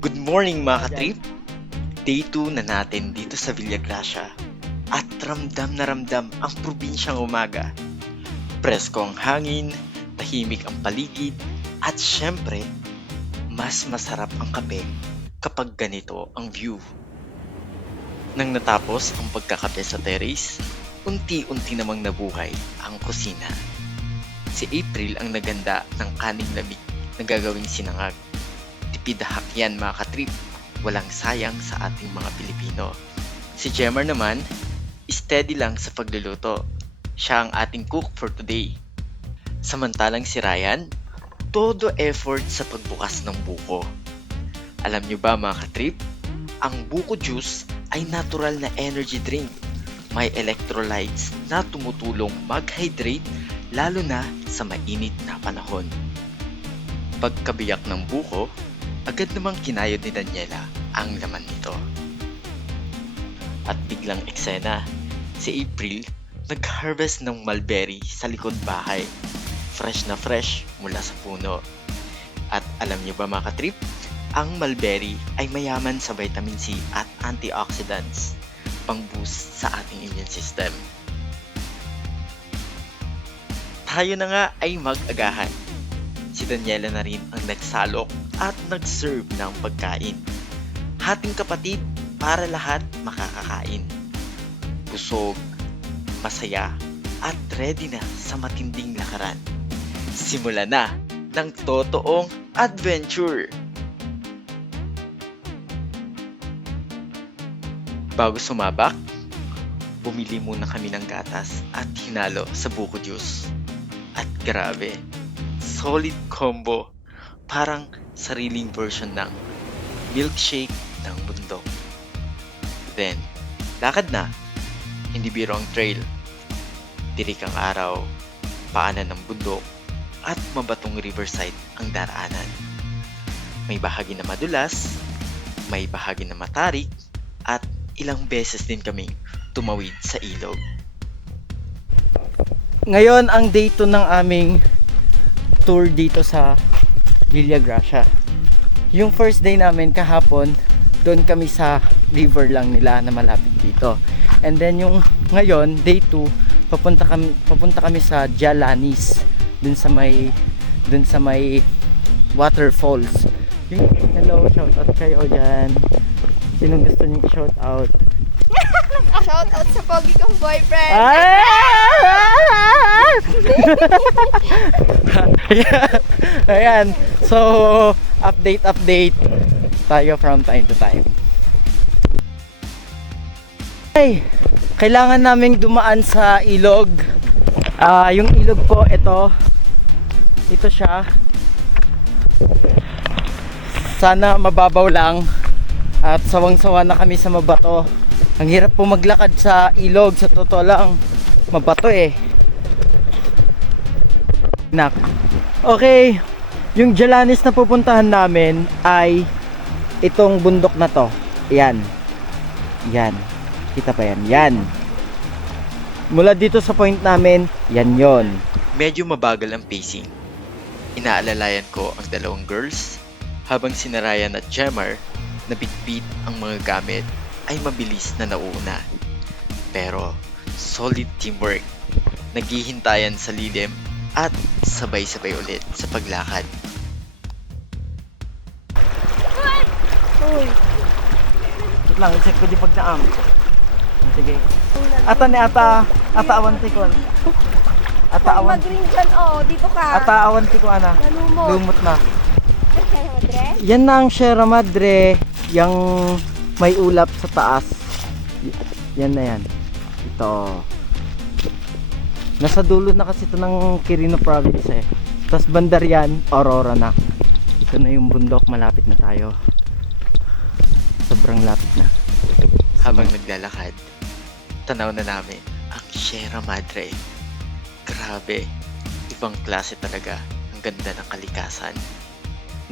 Good morning mga katrip! Day 2 na natin dito sa Villagracia at ramdam na ramdam ang probinsyang umaga. Presko ang hangin, tahimik ang paligid at syempre, mas masarap ang kape kapag ganito ang view. Nang natapos ang pagkakape sa terrace, unti-unti namang nabuhay ang kusina. Si April ang naganda ng kaning lamig na gagawing sinangag. Tipid hakyan mga katrip, walang sayang sa ating mga Pilipino. Si Jemar naman, steady lang sa pagluluto. Siya ang ating cook for today. Samantalang si Ryan, todo effort sa pagbukas ng buko. Alam nyo ba mga katrip, ang buko juice ay natural na energy drink. May electrolytes na tumutulong mag-hydrate lalo na sa mainit na panahon. Pagkabiyak ng buko, agad namang kinayod ni Daniela ang laman nito. At biglang eksena, si April nag-harvest ng mulberry sa likod bahay. Fresh na fresh mula sa puno. At alam niyo ba mga katrip, ang mulberry ay mayaman sa vitamin C at antioxidants, pang-boost sa ating immune system. Tayo na nga ay mag-agahan. Si Daniela na rin ang nagsalok at nag-serve ng pagkain. Hating kapatid para lahat makakakain. Busog, masaya, at ready na sa matinding lakaran. Simula na ng totoong adventure! Bago sumabak, bumili muna kami ng gatas at hinalo sa buko juice. At grabe, solid combo, parang sariling version ng milkshake ng bundok. Then, lakad na, hindi biro ang trail. Tirik ang araw, paanan ng bundok, at mabatong riverside ang daraanan. May bahagi na madulas, may bahagi na matarik, at ilang beses din kaming tumawid sa ilog. Ngayon ang day 2 ng aming tour dito sa Villagracia. Yung first day namin kahapon, doon kami sa river lang nila na malapit dito. And then yung ngayon, day 2, papunta kami sa Jalanis, dun sa may waterfalls. Hello, shout out kayo dyan. Sinong gusto niyo i-shout out? Shout out sa pogi kong boyfriend. Ayan. So, update tayo from time to time. Ay, kailangan naming dumaan sa ilog. Yung ilog po, ito siya. Sana mababaw lang. At sawang-sawa na kami sa mabato. Ang hirap po maglakad sa ilog, sa totoo lang. Mabato eh. Okay, yung Jalanis na pupuntahan namin ay itong bundok na to. Yan. Kita pa yan? Yan. Mula dito sa point namin, yan yon. Medyo mabagal ang pacing. Inaalalayan ko ang dalawang girls, habang si Ryan at Jemar na bitbit ang mga gamit ay mabilis na nauuna. Pero solid teamwork, naghihintayan sa lilim at sabay-sabay ulit sa paglakad. Uy! Wait lang, i-check ko di pagdaam. Sige. Ata awan tikon. Ata awan. Mag-green dyan, dito ka. Ata awan tikon ana. Nalumot. Lumot na. Ay, madre? Yan na ang Sierra Madre, yung may ulap sa taas. Yan na yan. Ito. Nasa dulo na kasi ito ng Quirino province eh. Tapos bandar yan, Aurora na. Ito na yung bundok, malapit na tayo. Sobrang lapit na. Habang naglalakad, tanaw na namin ang Sierra Madre. Grabe, ibang klase talaga. Ang ganda ng kalikasan.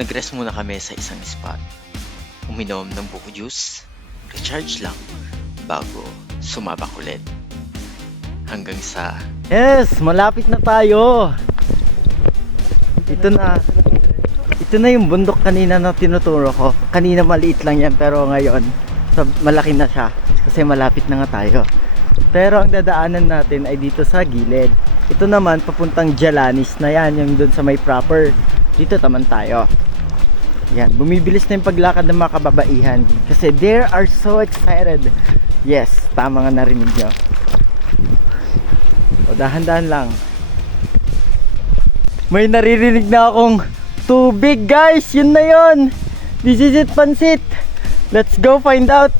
Nag-rest muna kami sa isang spot. Uminom ng buko juice, recharge lang, bago sumabak ulit. Hanggang sa... Yes, malapit na tayo. Ito na. Ito na yung bundok kanina na tinuturo ko. Kanina maliit lang yan, pero ngayon malaki na siya kasi malapit na nga tayo. Pero ang dadaanan natin ay dito sa gilid. Ito naman papuntang Jalanis na yan, yung dun sa may proper. Dito naman tayo. Yan, bumibilis na yung paglakad ng mga kababaihan kasi they are so excited. Yes, tama nga narinig nyo. O, dahan-dahan lang. May naririnig na akong tubig, guys. Yun na yun. This is it, Pansit. Let's go find out.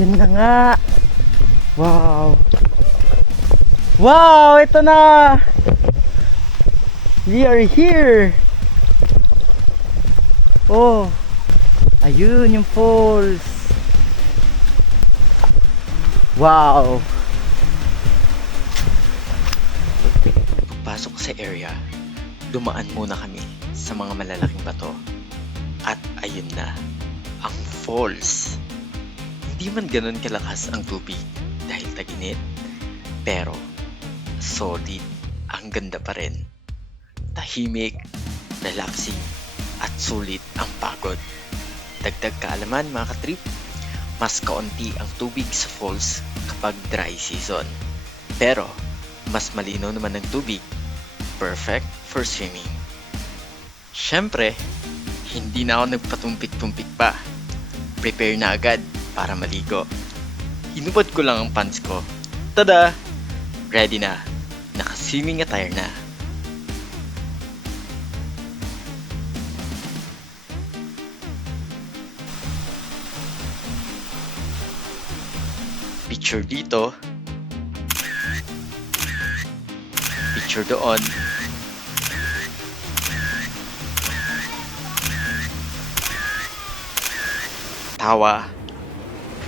Yun na nga. Wow. Wow, ito na. We are here. Oh, ayun yung falls. Wow. Pagpasok sa area, dumaan muna kami sa mga malalaking bato. At ayun na, ang falls. Hindi man ganun kalakas ang tubig dahil tag-init, pero solid, ang ganda pa rin. Tahimik, relaxing, at sulit ang pagod. Dagdag kaalaman mga katrip, mas kaunti ang tubig sa falls kapag dry season. Pero, mas malinaw naman ang tubig. Perfect for swimming. Siyempre, hindi na ako nagpatumpik-tumpik pa. Prepare na agad para maligo. Hinubad ko lang ang pants ko. Tada! Ready na. Naka-swimming attire na. Picture dito. Picture doon. Tawa,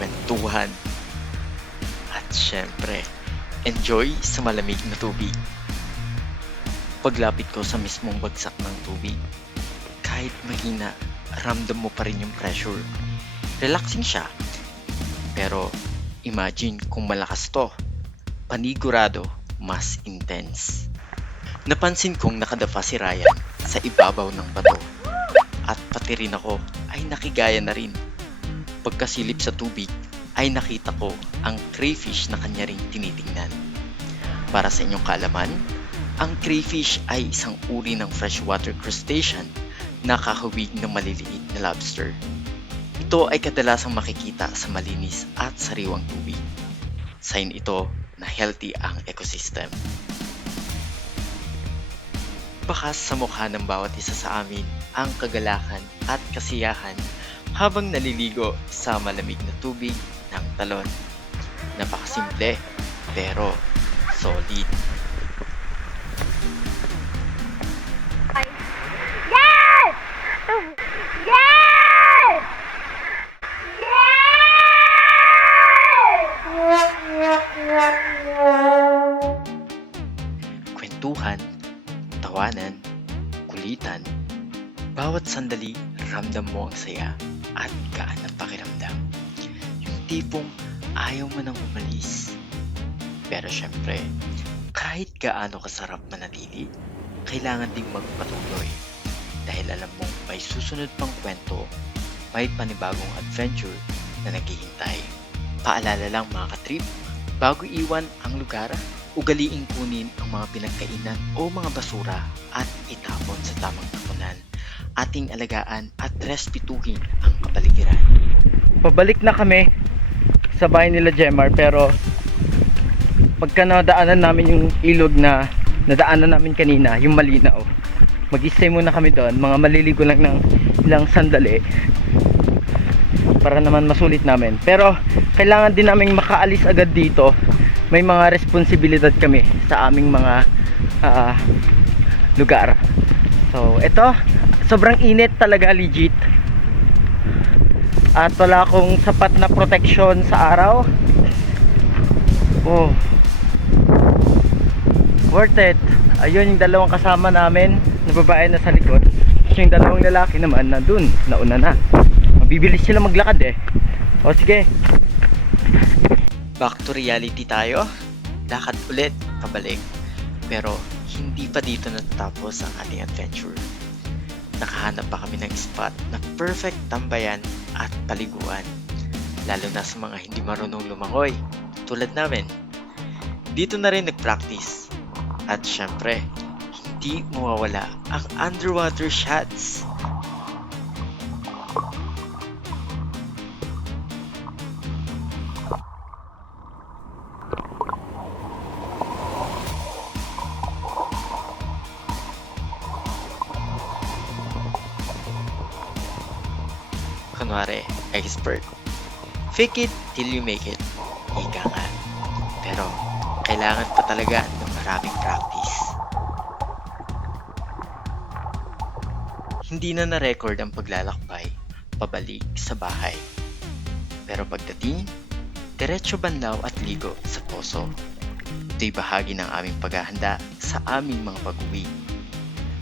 kwentuhan, at syempre, enjoy sa malamig na tubig. Paglapit ko sa mismong bagsak ng tubig, kahit mahina, ramdam mo pa rin yung pressure. Relaxing siya, pero imagine kung malakas to, panigurado mas intense. Napansin kong nakadapa si Ryan sa ibabaw ng bato, at pati rin ako ay nakigaya na rin. Pagkasilip sa tubig ay nakita ko ang crayfish na kanya ring tinitingnan. Para sa inyong kaalaman, ang crayfish ay isang uri ng freshwater crustacean na kakawig ng maliliit na lobster. Ito ay kadalasang makikita sa malinis at sariwang tubig. Sign ito na healthy ang ecosystem. Bakas sa mukha ng bawat isa sa amin ang kagalakan at kasiyahan habang naliligo sa malamig na tubig ng talon. Napakasimple pero solid. Yes! Yes! Kwentuhan, tawanan, kulitan, bawat sandali ramdam mo ang saya at gaan ng pakiramdam. Yung tipong ayaw mo nang umalis. Pero syempre, kahit gaano kasarap manatili, kailangan ding magpatuloy. Dahil alam mong may susunod pang kwento, may panibagong adventure na naghihintay. Paalala lang mga katrip, bago iwan ang lugar, ugaliing kunin ang mga pinagkainan o mga basura at itapon sa tamang tapunan. Ating alagaan at respetuhin ang kapaligiran. Pabalik na kami sa bahay nila Jemar, pero pagka nadaanan namin yung ilog na nadaanan namin kanina, yung malinaw, mag-stay muna kami doon. Mga maliligo lang ng ilang sandali para naman masulit namin. Pero kailangan din namin makaalis agad dito. May mga responsibilidad kami sa aming mga lugar. So ito, sobrang init talaga, legit. At wala akong sapat na protection sa araw. Oh, worth it. Ayun yung dalawang kasama namin na babae na sa likod. Tapos yung dalawang lalaki naman na dun, nauna na. Mabibilis sila maglakad eh. O sige, Back to reality tayo. Lakad ulit, pabalik. Pero hindi pa dito natatapos ang ating adventure. nakahanap pa kami ng spot na perfect tambayan at paliguan. Lalo na sa mga hindi marunong lumangoy, tulad namin. Dito na rin nag-practice. At syempre, hindi mawawala ang underwater shots. Kunwari, expert. Fake it till you make it. Ika nga. Pero, kailangan pa talaga ng maraming practice. Hindi na na-record ang paglalakbay pabalik sa bahay. Pero pagdating, diretso banlaw at ligo sa poso. Ito'y bahagi ng aming paghahanda sa aming mga pag-uwi.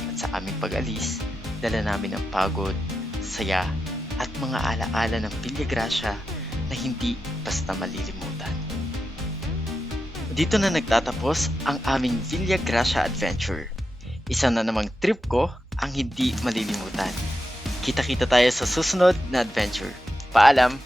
At sa aming pag-alis, dala namin ang pagod, saya, at mga alaala ng Villagracia na hindi basta malilimutan. Dito na nagtatapos ang aming Villagracia adventure. Isa na namang trip ko ang hindi malilimutan. Kita-kita tayo sa susunod na adventure. Paalam!